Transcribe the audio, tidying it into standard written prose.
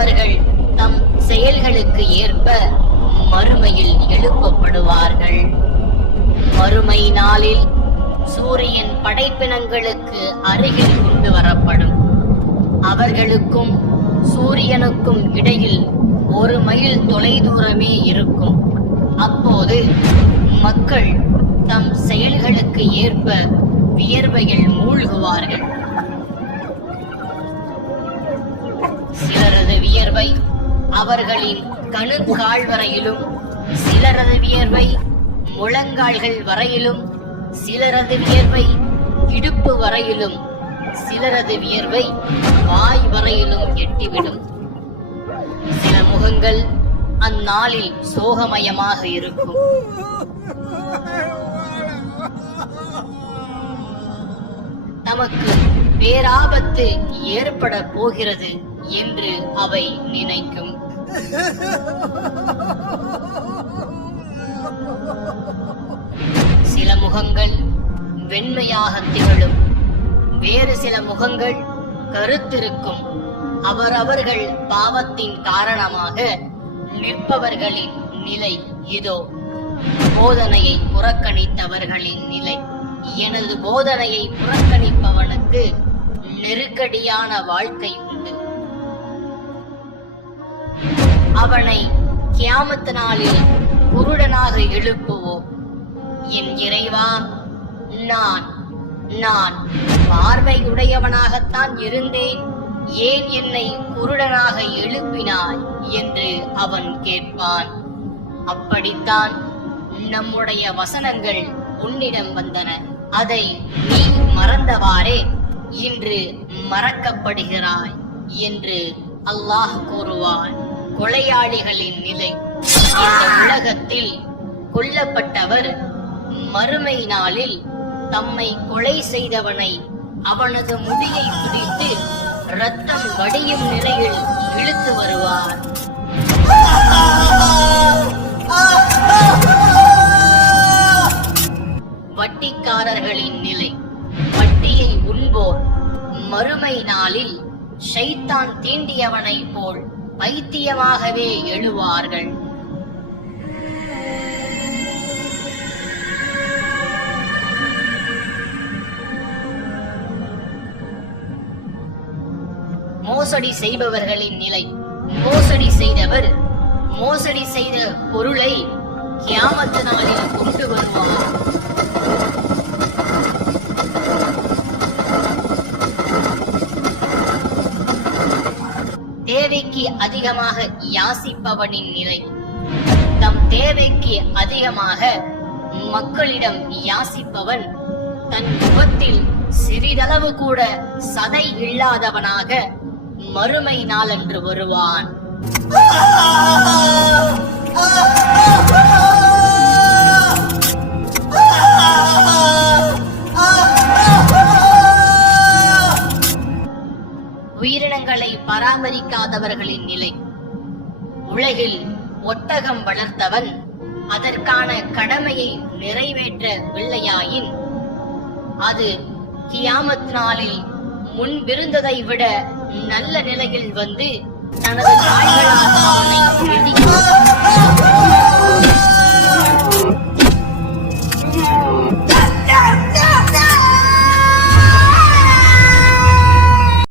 அவர்கள் தம் செயல்களுக்கு ஏற்ப மறுமையில் எழுப்பப்படுவார்கள். மறுமை நாளில் சூரியன் படைப்பினங்களுக்கு அருகில் கொண்டு வரப்படும். அவர்களுக்கும் சூரியனுக்கும் இடையில் 1 மைல் தொலைதூரமே இருக்கும். அப்போது மக்கள் தம் செயல்களுக்கு ஏற்ப வியர்வையில் மூழ்குவார்கள். சிலரது வியர்வை அவர்களின் கணுக்கால் வரையிலும், சிலரது வியர்வை முழங்கால்கள் வரையிலும், சிலரது வியர்வை இடுப்பு வரையிலும், சிலரது வியர்வை வாய் வரையிலும் எட்டிவிடும். சில முகங்கள் அந்நாளில் சோகமயமாக இருக்கும். தமக்கு பேராபத்து ஏற்பட போகிறது என்று அவை நினைக்கும். சில முகங்கள் வெண்மையாக திகழும், வேறு சில முகங்கள் கருத்திருக்கும். அவரவர்கள் பாவத்தின் காரணமாக நிற்பவர்களின் நிலை இதோ. போதனையை புறக்கணித்தவர்களின் நிலை. எனது போதனையை புறக்கணிப்பவனுக்கு நெருக்கடியான வாழ்க்கை உண்டு. அவனை கியாமத் நாளில் குருடனாக எழுப்புவோம். என் இறைவா, நான் பார்வையுடையவனாகத்தான் இருந்தேன், ஏன் என்னை குருடனாக எழுப்பினாய் என்று அவன் கேட்பான். அப்படித்தான் நம்முடைய வசனங்கள் உன்னிடம் வந்தன. அதை நீ மறந்தவாறே இன்று மறக்கப்படுகிறாய் என்று அல்லாஹ் கூறுவான். கொலையாளிகளின் நிலை. இந்த உலகத்தில் கொல்லப்பட்டவர் மறுமை நாளில் தம்மை கொலை செய்தவனை அவனது முடியை பிடித்து ரத்தம் வடியும் நிலையில் இழுத்து வருவார். வட்டிக்காரர்களின் நிலை. வட்டியை உண்போர் மறுமை நாளில் ஷைத்தான் தீண்டியவனை போல் பைத்தியமாகவே எழுவார்கள். மோசடி செய்பவர்களின் நிலை. மோசடி செய்தவர் மோசடி செய்த பொருளை கியாமத் நாளில் கொண்டு வருவார். தேவைக்கு அதிகமாக யாசிப்பவனின் நிலை. தம் தேவைக்கு அதிகமாக மக்களிடம் யாசிப்பவன் தன் முகத்தில் சிறிதளவு கூட சதை இல்லாதவனாக மறுமை நாளன்று வருவான். உயிரினங்களை பராமரிக்காதவர்களின் நிலை. உலகில் ஒட்டகம் வளர்த்தவன் அதற்கான கடமையை நிறைவேற்றவில்லையாயின் அது கியாமத் நாளில் முன்பிருந்ததை விட நல்ல நிலையில் வந்து தனது